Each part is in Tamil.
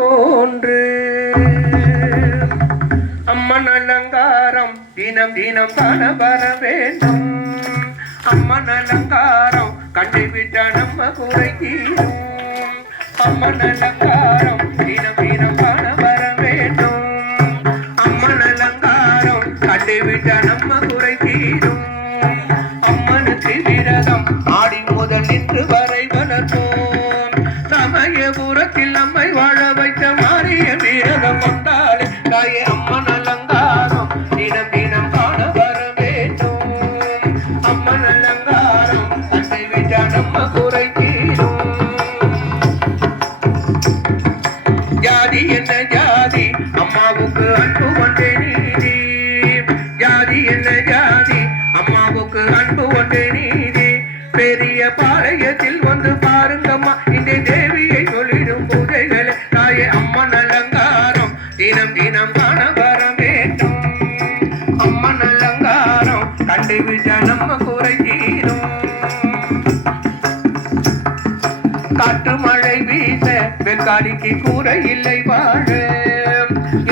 தோன்று அம்மன் அலங்காரம் தினம் தினம் காண வர வேண்டும் அம்மன் அலங்காரம் கண்டுவிட்ட நம்ம குறை தீரும் அம்மன் அலங்காரம் தினம் தினம் காண வர வேண்டும் அம்மன் அலங்காரம் கண்டுவிட்ட நம்ம குறை தீரும் அம்மனுக்கு விரதம் ஆடி முதல் நின்று வரை வளர்ப்போம் சமயபுரத்தில் நம்மை வாழ வைத்த மாறிய விரதம் கொண்டாலே தாயே அம்மன் அலங்காரம் தினம் தினம் காண வர வேண்டும் அம்மன் அலங்காரம் கண்டுவிட்ட நம்ம குறை தீரும் ஜாதி என்ன ஜாதி அம்மாவுக்கு அன்பு ஒன்றே நீதி ஜாதி என்ன ஜாதி அம்மாவுக்கு அன்பு ஒன்றே நீதி பெரிய பாளையத்தில் வந்து பாருங்கம்மா இந்த தேவியை சொல்லிடும் பூஜைகளை தாயே அம்மன் அலங்காரம் தினம் தினம் காண வர வேண்டும் அம்மன் அலங்காரம் கண்டுவிட்ட நம்ம குறை தீரும் காற்று மழை வீச வெக்காளிக்கு கூரை இல்லை வாழ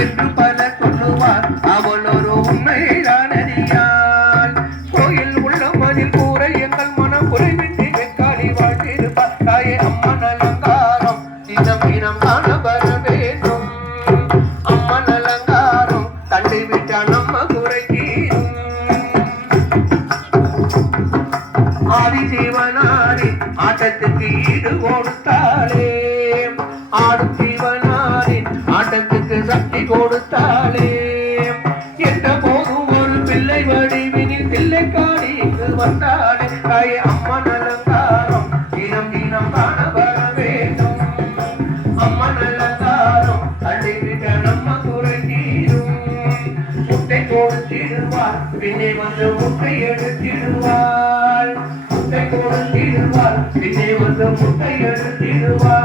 என்று பலர் சொல்லுவார் அவள் ஒரு உண்மைதான் அறியாள் கோயில் உள்ளவனில் கூரை எங்கள் மனம் குறைவின்றி வெக்காளி வாழ்ந்திருப்பார் தாயே அம்மன் அலங்காரம் தினம் தினம் காண வர வேண்டும் அம்மன் அலங்காரம் கண்டுவிட்ட நம்ம குறை தீரும் ஆதிசிவனாரி ஆட்டத்துக்கு ஈடு கொடுத்தாளே ஆடும் சிவனாரின் ஆட்டத்துக்கு சக்தி கொடுத்தாளே என்ற போதும் ஒரு பிள்ளை வடிவினில் பிள்ளை காணிக்கு வந்தாளே தாயே அம்மன் அலங்காரம் தினம் தினம் காண வர வேண்டும் அம்மன் அலங்காரம் கண்டுவிட்ட நம்ம குறை தீரும் முட்டை கொடுத்திடுவார் பின்னே வந்து முட்டை எடுத்திடுவார் முட்டை கொடுத்திடுவார் பின்னே வந்து முட்டை எடுத்திடுவார்